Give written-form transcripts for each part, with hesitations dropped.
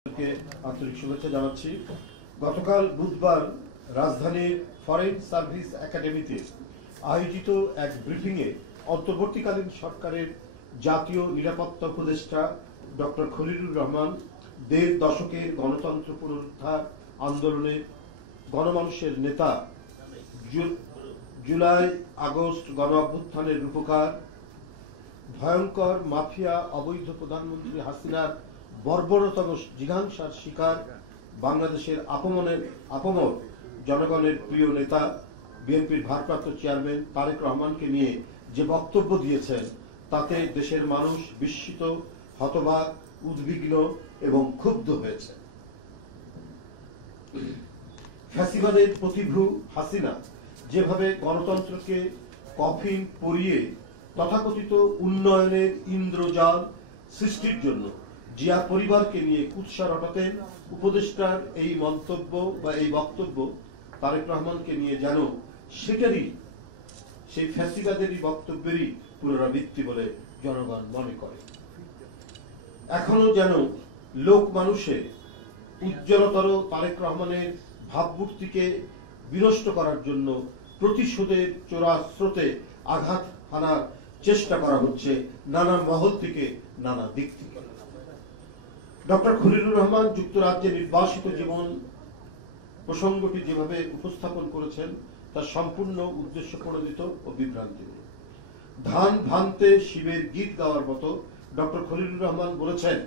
আন্তরিক শুভেচ্ছা জানাচ্ছি। গতকাল বুধবার রাজধানীর ফরেন সার্ভিস একাডেমিতে আয়োজিত এক ব্রিফিংয়ে অন্তর্বর্তীকালীন সরকারের জাতীয় নিরাপত্তা উপদেষ্টা ডক্টর খলিলুর রহমান দেড় দশকের গণতন্ত্র পুনরুদ্ধার আন্দোলনে গণমানুষের নেতা, জুলাই আগস্ট গণ অভ্যুত্থানের রূপকার, ভয়ঙ্কর মাফিয়া অবৈধ প্রধানমন্ত্রী হাসিনার বর্বরতম জিঘাংসার শিকার, বাংলাদেশের আপমর জনগণের প্রিয় নেতা বিএনপির ভারপ্রাপ্ত চেয়ারম্যান তারেক রহমানকে নিয়ে যে বক্তব্য দিয়েছেন তাতে দেশের মানুষ বিস্মিত, হতবাক, উদ্বিগ্ন এবং ক্ষুব্ধ হয়েছে। ফ্যাসিবাদের প্রতিভূ হাসিনা যেভাবে গণতন্ত্রকে কফিন পরিয়ে তথাকথিত উন্নয়নের ইন্দ্রজাল সৃষ্টির জন্য জিয়া পরিবারকে নিয়ে কুৎসা রটাতেন, উপদেষ্টার এই মন্তব্য বা এই বক্তব্য তারেক রহমানকে নিয়ে যেন সেটারই, সেই ফ্যাসিবাদেরই বক্তব্যেরই পুনরাবৃত্তি বলে জনগণ মনে করে। এখনো যেন লোক মানুষের উজ্জ্বলতর তারেক রহমানের ভাবমূর্তিকে বিনষ্ট করার জন্য প্রতিশোধের চোরা স্রোতে আঘাত হানার চেষ্টা করা হচ্ছে নানা মহল থেকে, নানা দিক থেকে। ডক্টর খলিলুর রহমান যুক্তরাজ্যে নির্বাসিত জীবন প্রসঙ্গটি যেভাবে উপস্থাপন করেছেন তা সম্পূর্ণ উদ্দেশ্য প্রণোদিত ও বিভ্রান্তিমূলক। ধান ভানতে শিবের গীত গাওয়ার মতো ডক্টর খলিলুর রহমান বলেছেন,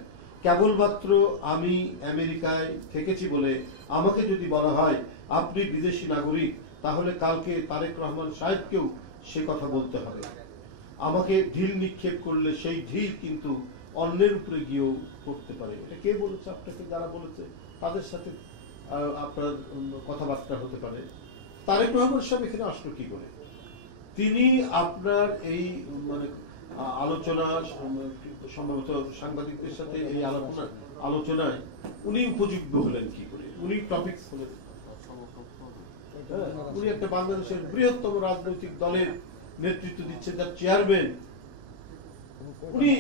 কেবলমাত্র আমি আমেরিকায় থেকেছি বলে আমাকে যদি বলা হয় আপনি বিদেশি নাগরিক, তাহলে কালকে তারেক রহমান সাহেবকেও সে কথা বলতে হবে। আমাকে ঢিল নিক্ষেপ করলে সেই ঢিল কিন্তু অন্যের উপরে গিয়েও করতে পারে। এটা কে বলেছে আপনাকে? যারা বলেছে তাদের সাথে আপনার কথাবার্তা হতে পারে। তারেক রহমান সাহেব এখানে আসলো কি করে? তিনি আপনার এই আলোচনা, সম্ভবত সাংবাদিকদের সাথে এই আলোচনায় উনি উপযুক্ত হলেন কি করে? উনি টপিকস হলেন, উনি একটা বাংলাদেশের বৃহত্তম রাজনৈতিক দলের নেতৃত্ব দিচ্ছে, যার চেয়ারম্যান, উনি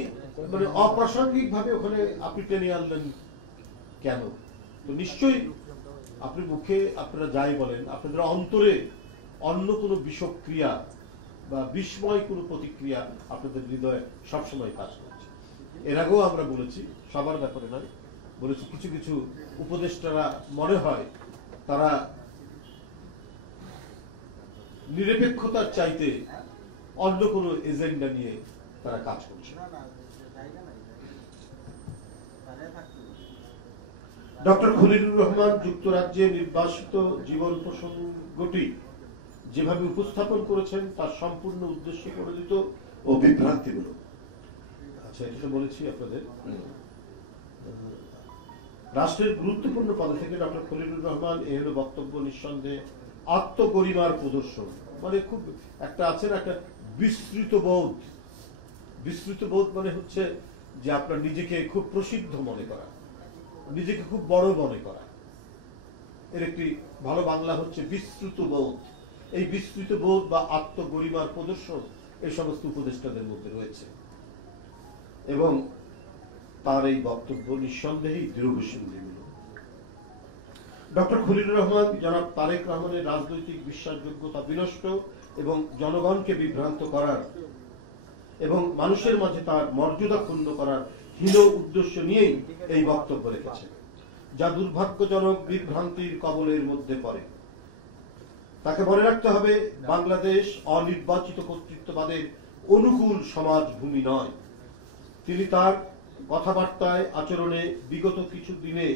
অপ্রাসঙ্গিক ভাবে ওখানে আপনি টেনে আনলেন কেন? তো নিশ্চয়ই আপনি মুখে আপনারা যাই বলেন, আপনাদের অন্তরে অন্য কোনো বিষক্রিয়া বা বিস্ময় কোনো প্রতিক্রিয়া আপনাদের হৃদয়ে সবসময় কাজ করছে। এর আগেও আমরা বলেছি, সবার ব্যাপারে নয়, বলেছি কিছু কিছু উপদেষ্টারা মনে হয় তারা নিরপেক্ষতার চাইতে অন্য কোনো এজেন্ডা নিয়ে তারা কাজ করছে। ডক্টর খলিলুর রহমান যুক্তরাজ্যে নির্বাসিত জীবন প্রসঙ্গটি যেভাবে উপস্থাপন করেছেন তার সম্পূর্ণ উদ্দেশ্য প্রণোদিত ও বিভ্রান্তিমূলক। আচ্ছা, এটা বলেছি আপনাদের। রাষ্ট্রের গুরুত্বপূর্ণ পদে থেকে ডক্টর খলিলুর রহমান এ হলো বক্তব্য নিঃসন্দেহে আত্মগরিমার প্রদর্শন। খুব একটা আছে না, একটা বিস্তৃত বোধ। বিস্তৃত বোধ মানে হচ্ছে যে আপনার নিজেকে খুব প্রসিদ্ধ মনে করা, নিজেকে খুব বড় মনে করা। এর একটি ভালো বাংলা হচ্ছে বিস্তৃত বোধ। এই বিস্তৃত বোধ বা আত্মগরিমার প্রদর্শন এই সমস্ত উপদেষ্টাদের মধ্যে রয়েছে এবং তার এই বক্তব্য নিঃসন্দেহেই দৃঢ়ভিসন্ধিমূলক। ডক্টর খলিলুর রহমান জনাব তারেক রহমানের রাজনৈতিক বিশ্বাসযোগ্যতা বিনষ্ট এবং জনগণকে বিভ্রান্ত করার এবং মানুষের মাঝে তার মর্যাদা ক্ষুণ্ণ করার হীন উদ্দেশ্য নিয়েই এই বক্তব্য রেখেছে, যা দুর্ভাগ্যজনক বিভ্রান্তির কবলের মধ্যে পড়ে। তাকে মনে রাখতে হবে, বাংলাদেশ অনির্বাচিত কর্তৃত্ববাদের অনুকূল সমাজ ভূমি নয়। তিনি তার কথাবার্তায়, আচরণে বিগত কিছু দিনে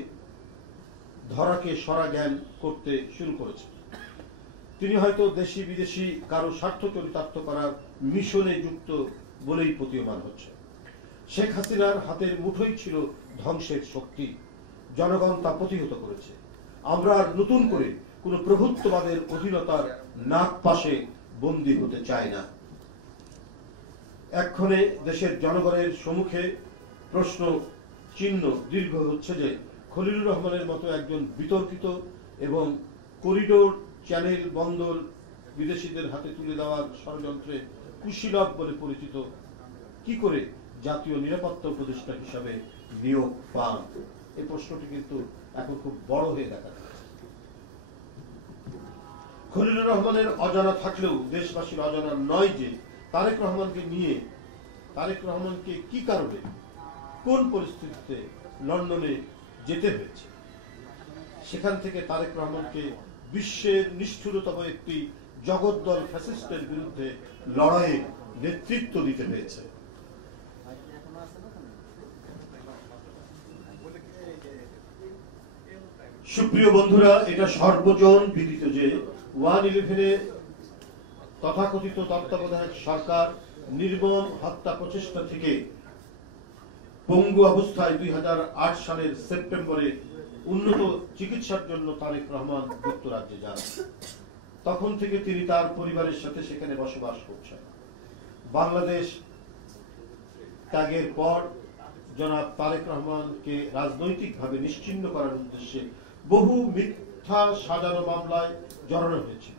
ধরাকে সরা জ্ঞান করতে শুরু করেছেন। তিনি হয়তো দেশি বিদেশি কারো স্বার্থ চরিতার্থ করার মিশনে যুক্ত বলেই প্রতীয়মান হচ্ছে। শেখ হাসিনার হাতের মুঠোই ছিল ধ্বংসের শক্তি, জনগণ তা প্রতিহত করেছে। আমরা আর নতুন করে কোন প্রভুত্ববাদের অধীনতার নাক পাশে বন্দী হতে চাই না। এক্ষণে দেশের জনগণের সম্মুখে প্রশ্ন চিহ্ন দীর্ঘ হচ্ছে যে খলিলুর রহমানের মতো একজন বিতর্কিত এবং করিডোর, চ্যানেল, বন্দর বিদেশিদের হাতে তুলে দেওয়ার ষড়যন্ত্রে কুশীলব বলে পরিচিত কি করে জাতীয় নিরাপত্তা উপদেষ্টা হিসাবে নিয়োগ পান? এই প্রশ্নটি কিন্তু এখন খুব বড় হয়ে দেখা যাচ্ছে। খলিলুর রহমানের অজানা থাকলেও দেশবাসীর অজানা নয় যে তারেক রহমানকে কি কারণে কোন পরিস্থিতিতে লন্ডনে যেতে হয়েছে। সেখান থেকে তারেক রহমানকে বিশ্বের নিষ্ঠুরতম একটি জগদ্দল ফ্যাসিস্টের বিরুদ্ধে লড়াইয়ে নেতৃত্ব দিতে হয়েছে। সুপ্রিয় বন্ধুরা, এটা সর্বজন বিদিত যে 1/11 তথাকথিত তত্ত্বাবধায়ক সরকার নির্মম হত্যা প্রচেষ্টা থেকে পঙ্গু অবস্থায় 2008 সালের সেপ্টেম্বরে উন্নত চিকিৎসার জন্য তারেক রহমান যুক্তরাজ্যে যান। তখন থেকে তিনি তার পরিবারের সাথে সেখানে বসবাস করছেন। বাংলাদেশ ত্যাগের পর জনাব তারেক রহমানকে রাজনৈতিকভাবে নিশ্চিহ্ন করার উদ্দেশ্যে বহু মিথ্যা সাজানো মামলায় জড়ানো হয়েছিল,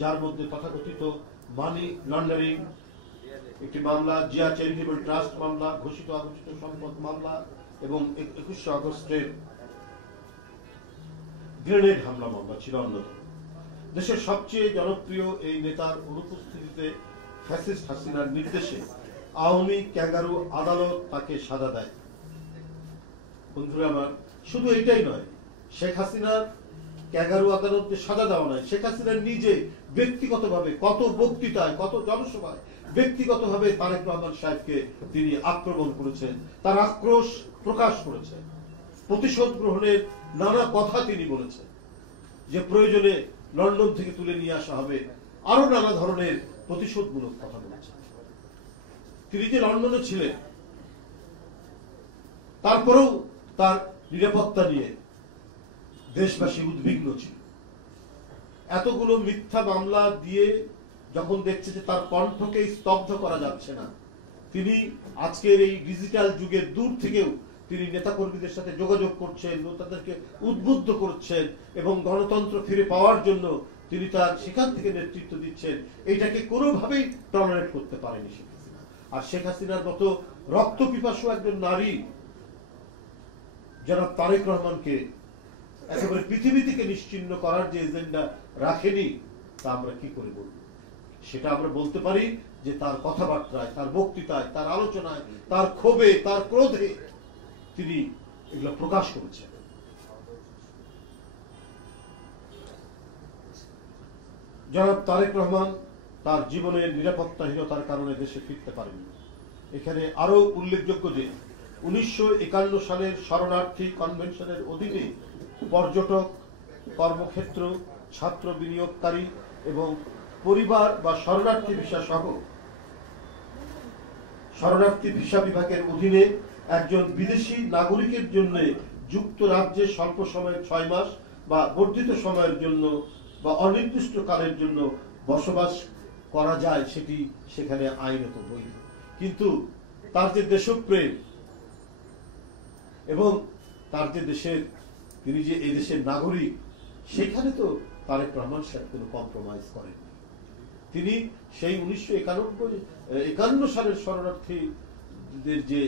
যার মধ্যে তথাকথিত মানি লন্ডারিং একটি মামলা, জিয়া চ্যারিটেবল ট্রাস্ট মামলা, ঘোষিত অঘোষিত সম্পদ মামলা এবং 21শে আগস্টের গ্রেনেড হামলা মামলা ছিল অন্যতম। দেশের সবচেয়ে জনপ্রিয় এই নেতার অনুপস্থিতিতে ফ্যাসিস্ট হাসিনার নির্দেশে আওয়ামী ক্যাঙ্গারু আদালত তাকে সাজা দেয়। বন্ধুরা আমার, শুধু এটাই নয়, শেখ হাসিনার ক্যাঙ্গারু আদালতে সাজা দেওয়া নয়, শেখ হাসিনা নিজে ব্যক্তিগতভাবে কত বক্তৃতায়, কত জনসভায় ব্যক্তিগতভাবে তারেক রহমান সাহেবকে তিনি আক্রমণ করেছেন, তার আক্রোশ প্রকাশ করেছেন, প্রতিশোধ গ্রহণের নানা কথা তিনি বলেছেন, যে প্রয়োজনে লন্ডন থেকে তুলে নিয়ে আসা হবে, আরো নানা ধরনের প্রতিশোধমূলক কথা বলেছেন। তিনি যে লন্ডনে ছিলেন, তারপরেও তার নিরাপত্তা নিয়ে দেশবাসী উদ্বিগ্ন ছিল। এতগুলো মিথ্যা মামলা দিয়ে যখন দেখছে যে তার কণ্ঠকে স্তব্ধ করা যাচ্ছে না, তিনি আজকের এই ডিজিটাল যুগের দূর থেকেও তিনি নেতাকর্মীদের সাথে যোগাযোগ করছেন, তাদেরকে উদ্বুদ্ধ করছেন এবং গণতন্ত্র ফিরে পাওয়ার জন্য তিনি তার সেখান থেকে নেতৃত্ব দিচ্ছেন। এইটাকে কোনোভাবেই টলারেট করতে পারেনি শেখ হাসিনা। আর শেখ হাসিনার মতো রক্ত পিপাসু একজন নারী যারা তারেক রহমানকে একেবারে পৃথিবী থেকে নিশ্চিহ্ন করার যে এজেন্ডা রাখেনি, তা আমরা কি করে বলব? সেটা আমরা বলতে পারি যে তার কথাবার্তায়, তার বক্তৃতায়, তার আলোচনায়, তার ক্ষোভে, তার ক্রোধে তিনি এগুলো প্রকাশ করেছেন। জনাব তারেক রহমান তার জীবনের নিরাপত্তাহীনতার কারণে দেশে ফিরতে পারেননি। এখানে আরো উল্লেখযোগ্য যে 1951 সালের শরণার্থী কনভেনশনের অধীনে পর্যটক, কর্মক্ষেত্র, ছাত্র বিনিয়োগকারী এবং পরিবার বা শরণার্থী ভিসা সহ শরণার্থী ভিসা বিভাগের অধীনে একজন বিদেশি নাগরিকের জন্য যুক্তরাজ্যে স্বল্প সময়ের 6 মাস বা বর্ধিত সময়ের জন্য বা অনির্দিষ্ট কালের জন্য বসবাস করা যায়, সেটি সেখানে আইনত বৈধ। কিন্তু তার যে দেশপ্রেম এবং তার যে তিনি যে এই দেশের নাগরিক, সেখানে তো তারেক রহমান সাহেব কোনো কম্প্রোমাইজ করেননি। তিনি সেই 1951 সালের শরণার্থীদের যে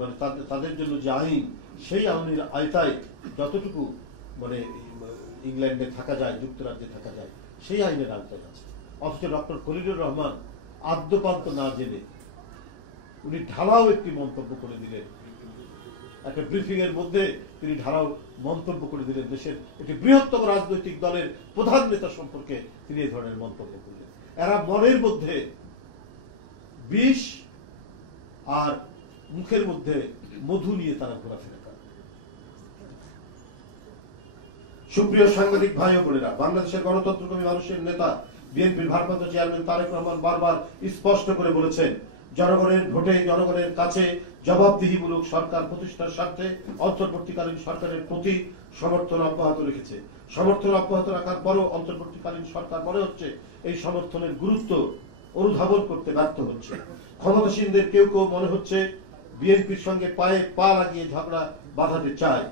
মানে তাদের জন্য যে আইন, সেই আইনের আয়তায় যতটুকু মানে ইংল্যান্ডে থাকা যায়, যুক্তরাজ্যে থাকা যায়, সেই আইনের আওতায় আছে। অথচ ডক্টর খলিলুর রহমান আদ্যপান্ত না জেনে উনি ঢালাও একটি মন্তব্য করে দিলেন। একটা ব্রিফিং এর মধ্যে তিনি ঢালাও মন্তব্য করে দিলেন, দেশের একটি বৃহত্তম রাজনৈতিক দলের প্রধান নেতা সম্পর্কে তিনি এই ধরনের মন্তব্য করলেন। এরা মনের মধ্যে বিষ আর মুখের মধ্যে মধু নিয়ে তারা ঘোরাফেরা করে। সুপ্রিয় সাংবাদিক ভাই ও বোনেরা, বাংলাদেশের গণতন্ত্রকামী মানুষের নেতা বিএনপির ভারপ্রাপ্ত চেয়ারম্যান তারেক রহমান বারবার স্পষ্ট করে বলেছেন, জনগণের ভোটে জনগণের কাছে জবাবদিহিমূলক সরকার প্রতিষ্ঠার স্বার্থে অন্তর্বর্তীকালীন সরকারের প্রতি সমর্থন অব্যাহত রেখেছে। সমর্থন অব্যাহত রাখার পরও অন্তর্বর্তীকালীন সরকার মনে হচ্ছে এই সমর্থনের গুরুত্ব অনুধাবন করতে ব্যর্থ হচ্ছে। ক্ষমতাসীনদের কেউ কেউ মনে হচ্ছে বিএনপির সঙ্গে পায়ে পা লাগিয়ে ঝগড়া বাঁধাতে চায়।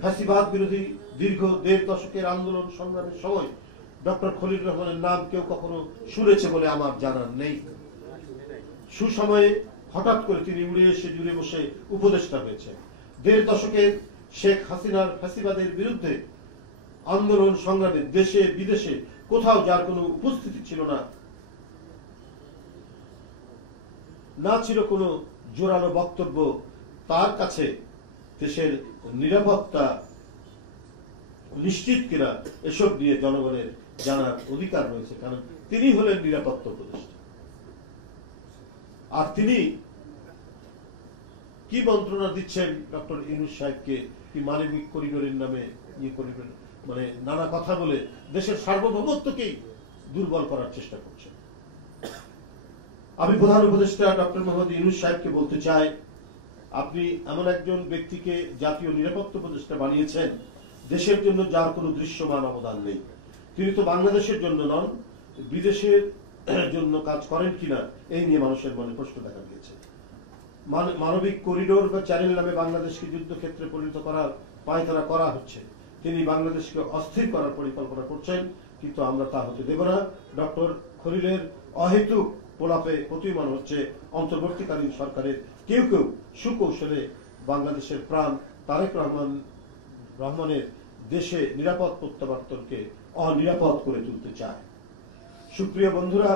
ফ্যাসিবাদ বিরোধী দীর্ঘ 1.5 দশকের আন্দোলন সংগ্রামের সময় ডক্টর খলিলুর রহমানের নাম কেউ কখনো শুনেছে বলে আমার জানা নেই। সুসময়ে হঠাৎ করে তিনি উড়ে এসে জুড়ে বসে উপদেষ্টা হয়েছে। 1.5 দশকের শেখ হাসিনার ফ্যাসিবাদের বিরুদ্ধে আন্দোলন সংগ্রামে দেশে বিদেশে কোথাও যার কোনো উপস্থিতি ছিল না, না ছিল কোনো জোরালো বক্তব্য, তার কাছে দেশের নিরাপত্তা নিশ্চিত কিনা এসব নিয়ে জনগণের জানার অধিকার রয়েছে, কারণ তিনি হলেন নিরাপত্তা উপদেষ্টা। আর তিনি কি মন্ত্রণা দিচ্ছেন ডক্টর ইউনূস সাহেবকে, কি মানবিক করিডোরের নামে করিডোর, মানে নানা কথা বলে দেশের সার্বভৌমত্বকেই দুর্বল করার চেষ্টা করছেন। আমি প্রধান উপদেষ্টা ডক্টর মোহাম্মদ ইউনূস সাহেবকে বলতে চাই, আপনি এমন একজন ব্যক্তিকে জাতীয় নিরাপত্তা উপদেষ্টা বানিয়েছেন দেশের জন্য যার কোনো দৃশ্যমান অবদান নেই। তিনি তো বাংলাদেশের জন্য নন, বিদেশের জন্য কাজ করেন কিনা এই নিয়ে মানুষের মনে প্রশ্ন দেখা দিয়েছে। মানবিক করিডোর বা চ্যানেল নামে বাংলাদেশকে যুদ্ধক্ষেত্রে পরিণত করার পায়তারা করা হচ্ছে। তিনি বাংলাদেশকে অস্থির করার পরিকল্পনা করছেন, কিন্তু আমরা তা হতে দেব না। ডক্টর খলিলের অহেতুক প্রলাপে প্রতিমান হচ্ছে অন্তর্বর্তীকালীন সরকারের কেউ কেউ সুকৌশলে বাংলাদেশের প্রাণ তারেক রহমানের দেশে নিরাপদ প্রত্যাবর্তনকে অনিরাপদ করে তুলতে চায়। সুপ্রিয় বন্ধুরা,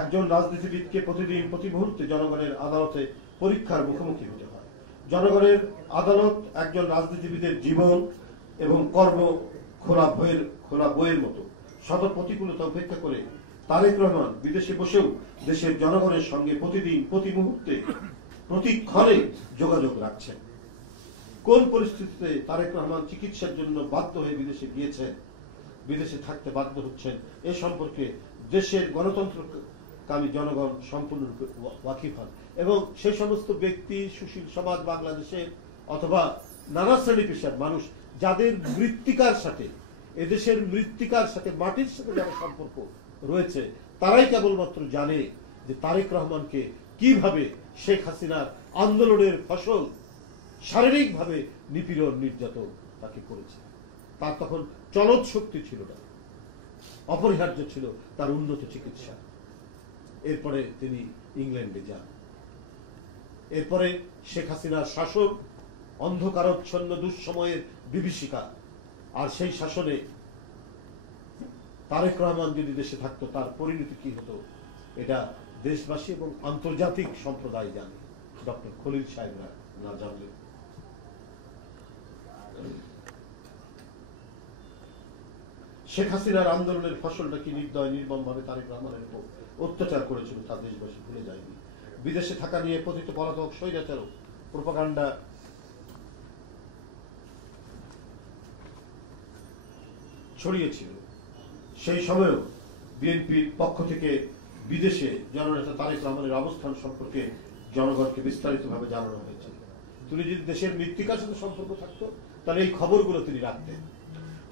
একজন রাজনীতিবিদকে প্রতিদিন প্রতি মুহূর্তে জনগণের আদালতে পরীক্ষার মুখোমুখি হতে হয়। জনগণের আদালত একজন রাজনীতিবিদের জীবন এবং কর্ম খোলা বইয়ের মতো। শত প্রতিকূলতা উপেক্ষা করে তারেক রহমান বিদেশে বসেও দেশের জনগণের সঙ্গে প্রতিদিন প্রতি মুহূর্তে প্রতিক্ষণে যোগাযোগ রাখছেন। কোন পরিস্থিতিতে তারেক রহমান চিকিৎসার জন্য বাধ্য হয়ে বিদেশে গিয়েছেন, বিদেশে থাকতে বাধ্য হচ্ছেন, এ সম্পর্কে দেশের গণতন্ত্রকামী জনগণ সম্পূর্ণরূপে ওয়াকিফ হন। এবং সেই সমস্ত ব্যক্তি, সুশীল সমাজ বাংলাদেশের অথবা নানা শ্রেণী পেশার মানুষ যাদের মৃত্তিকার সাথে, এদেশের মৃত্তিকার সাথে, মাটির সাথে যারা সম্পর্ক রয়েছে, তারাই কেবলমাত্র জানে যে তারেক রহমানকে কিভাবে শেখ হাসিনার আন্দোলনের ফসল শারীরিকভাবে নিপীড়ন নির্যাতন তাকে করেছে। তার তখন চলৎ শক্তি ছিল না, অপরিহার্য ছিল তার উন্নত চিকিৎসা। এরপরে তিনি ইংল্যান্ডে যান। এরপরে শেখ হাসিনার শাসন অন্ধকারচ্ছন্ন দুঃসময়ের বিভীষিকা। আর সেই শাসনে তারেক রহমান যদি দেশে থাকতো তার পরিণতি কি হতো এটা দেশবাসী এবং আন্তর্জাতিক সম্প্রদায় জানে, ডক্টর খলিল সাহেবরা না জানলেন। শেখ হাসিনার আন্দোলনের ফসলটা কি নির্দয় নির্মম ভাবে তারেক রহমানের উপর অত্যাচার করেছিল তা দেশবাসী ভুলে যায়নি। বিদেশে থাকা নিয়ে পতিত পলাতক স্বৈরাচারক প্রোপাগান্ডা ছড়িয়েছিল। সেই সময়েও বিএনপির পক্ষ থেকে বিদেশে জননেতা তারেক রহমানের অবস্থান সম্পর্কে জনগণকে বিস্তারিতভাবে জানানো হয়েছে। তিনি যদি দেশের মৃত্তিকার সাথে সম্পর্ক থাকতো তাহলে এই খবরগুলো তিনি রাখতেন।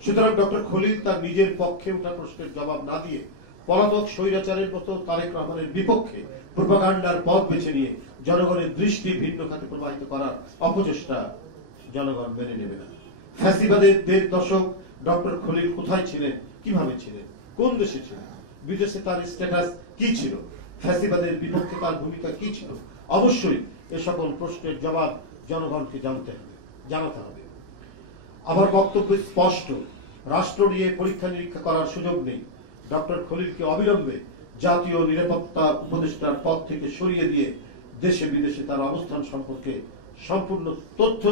সুতরাং ডক্টর খলিল তার নিজের পক্ষে ওঠা প্রশ্নের জবাব না দিয়ে পলাতক স্বৈরাচারের মতো তারেক রহমানের বিপক্ষে প্রোপাগান্ডার পথ বেছে নিয়ে জনগণের দৃষ্টি ভিন্ন খাতে প্রবাহিত করার অপচেষ্টা জনগণ মেনে নেবে না। ফ্যাসিবাদের 1.5 দশক ডক্টর খলিল কোথায় ছিলেন, কিভাবে ছিলেন, কোন দেশে ছিলেন, বিদেশে তার স্ট্যাটাস কি ছিল, ফ্যাসিবাদের বিপক্ষে তার ভূমিকা কি ছিল, অবশ্যই এ সকল প্রশ্নের জবাব জনগণকে জানাতে হবে। আমার বক্তব্য স্পষ্ট, রাষ্ট্র নিয়ে পরীক্ষা নিরীক্ষা করার সুযোগ নেই। ডক্টর খলিলকে অবিলম্বে জাতীয় নিরাপত্তা উপদেষ্টার পদ থেকে সরিয়ে দিয়ে দেশে বিদেশে তার অবস্থান সম্পর্কে সম্পূর্ণ তথ্য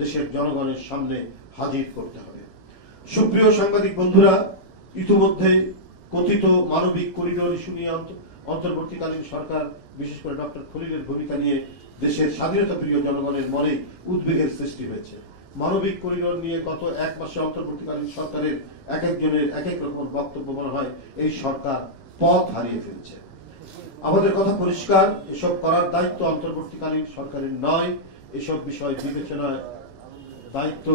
দেশের জনগণের সামনে হাজির করতে হবে। সুপ্রিয় সাংবাদিক বন্ধুরা, ইতিমধ্যে কথিত মানবিক করিডোর ইস্যু নিয়ে অন্তর্বর্তীকালীন সরকার, বিশেষ করে ডক্টর খলিলের ভূমিকা নিয়ে দেশের স্বাধীনতা প্রিয় জনগণের মনে উদ্বেগের সৃষ্টি হয়েছে। মানবিক করিডোর নিয়ে গত 1 মাসে অন্তর্বর্তীকালীন সরকারের এক একজনের এক এক রকম বক্তব্য মনে হয় এই সরকার পথ হারিয়ে ফেলছে। আমাদের কথা পরিষ্কার, এসব করার দায়িত্ব অন্তর্বর্তীকালীন সরকারের নয়। এসব বিষয় বিবেচনায় দায়িত্ব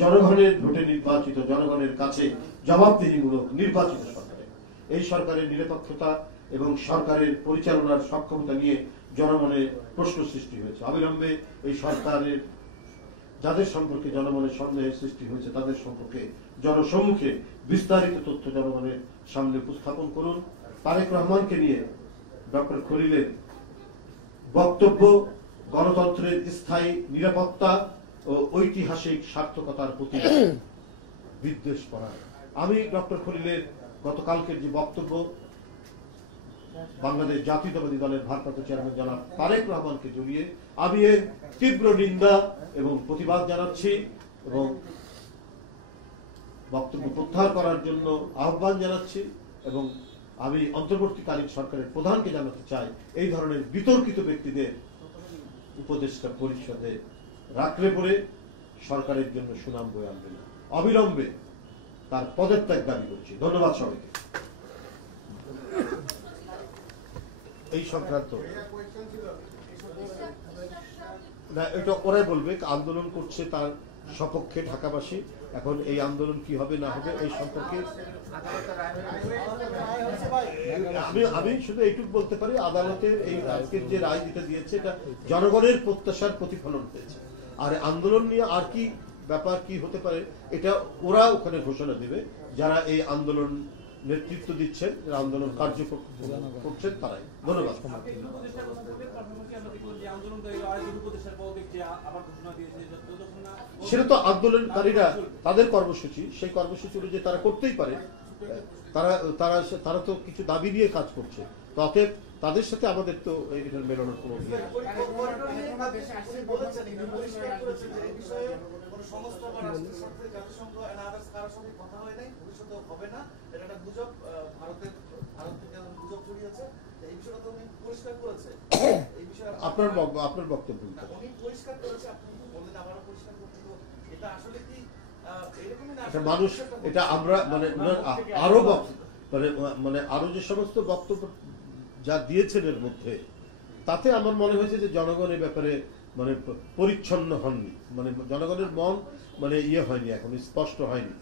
জনগণের ভোটে নির্বাচিত, জনগণের কাছে জবাবদিহিমূলক নির্বাচিত সরকারের। এই সরকারের নিরপেক্ষতা এবং সরকারের পরিচালনার সক্ষমতা নিয়ে জনমনে প্রশ্ন সৃষ্টি হয়েছে। অবিলম্বে এই সরকারের যাদের সম্পর্কে জনমনের সন্দেহের সৃষ্টি হয়েছে তাদের সম্পর্কে জনসম্মুখে বিস্তারিত তথ্য জনগণের সামনে উপস্থাপন করুন। তারেক রহমানকে নিয়ে ডক্টর খলিলের বক্তব্য গণতন্ত্রের স্থায়ী নিরাপত্তা ও ঐতিহাসিক সার্থকতার প্রতি বিদ্বেষ করা। আমি ডক্টর খলিলের গতকালকের যে বক্তব্য, বাংলাদেশ জাতীয়তাবাদী দলের ভারপ্রাপ্ত চেয়ারম্যান জনাব তারেক রহমানকে জড়িয়ে আমি এর তীব্র নিন্দা এবং প্রতিবাদ জানাচ্ছি এবং বক্তব্য প্রত্যাহার করার জন্য আহ্বান জানাচ্ছি। এবং আমি অন্তর্বর্তীকালীন সরকারের প্রধানকে জানাতে চাই, এই ধরনের বিতর্কিত ব্যক্তিদের উপদেষ্টা পরিষদে রাখলে পরে সরকারের জন্য সুনাম বয়ে আনবে না। অবিলম্বে তার পদত্যাগ দাবি করছি। ধন্যবাদ সবাইকে। এই সংক্রান্ত না, এটা ওরাই বলবে। আন্দোলন করছে তার সপক্ষে ঢাকাবাসী। এখন এই আন্দোলন কি হবে না হবে এই সম্পর্কে আমি শুধু এইটুকু বলতে পারি, আদালতের এই আজকের যে রায় যেটা দিয়েছে এটা জনগণের প্রত্যাশার প্রতিফলন হয়েছে। আর আন্দোলন নিয়ে আর কি ব্যাপার কি হতে পারে এটা ওরা ওখানে ঘোষণা দেবে, যারা এই আন্দোলন নেতৃত্ব দিচ্ছেন, যারা আন্দোলন কার্যকর করছেন তারাই। ধন্যবাদ। সেটা তো আন্দোলনকারীরা তাদের কর্মসূচি, সেই কর্মসূচি অনুযায়ী তারা করতেই পারে। তারা তারা তারা তো কিছু দাবি নিয়ে কাজ করছে, অতএব তাদের সাথে আমাদের তো এটার মেলানোর কোনো আপনার বক্তব্য মানুষ এটা আমরা মানে আরো মানে আরো যে সমস্ত বক্তব্য যা দিয়েছেন এর মধ্যে, তাতে আমার মনে হয়েছে যে জনগণ এই ব্যাপারে মানে পরিচ্ছন্ন হননি, মানে জনগণের মন মানে ইয়ে হয়নি, এখন স্পষ্ট হয়নি,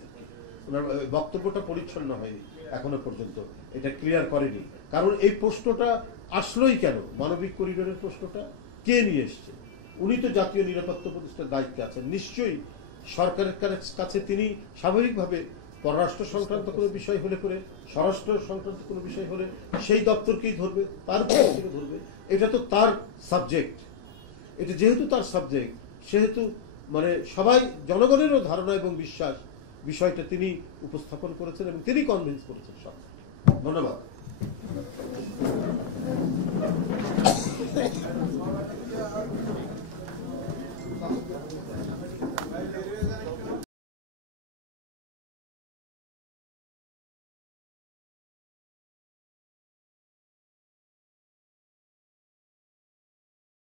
ওনার বক্তব্যটা পরিচ্ছন্ন হয়নি এখনো পর্যন্ত, এটা ক্লিয়ার করেনি। কারণ এই প্রশ্নটা আসলোই কেন, মানবিক করিডোরের প্রশ্নটা কে নিয়ে এসছে? উনি তো জাতীয় নিরাপত্তা প্রতিষ্ঠার দায়িত্বে আছেন, নিশ্চয়ই সরকারের কাছে তিনি স্বাভাবিকভাবে পররাষ্ট্র সংক্রান্ত কোনো বিষয় হলে করে, স্বরাষ্ট্র সংক্রান্ত কোনো বিষয় হলে সেই দপ্তরকেই ধরবে, তার থেকে ধরবে। এটা তো তার সাবজেক্ট, এটা যেহেতু তার সাবজেক্ট, সেহেতু মানে সবাই জনগণেরও ধারণা এবং বিশ্বাস বিষয়টা তিনি উপস্থাপন করেছেন এবং তিনি কনভিন্স করেছেন সব। ধন্যবাদ।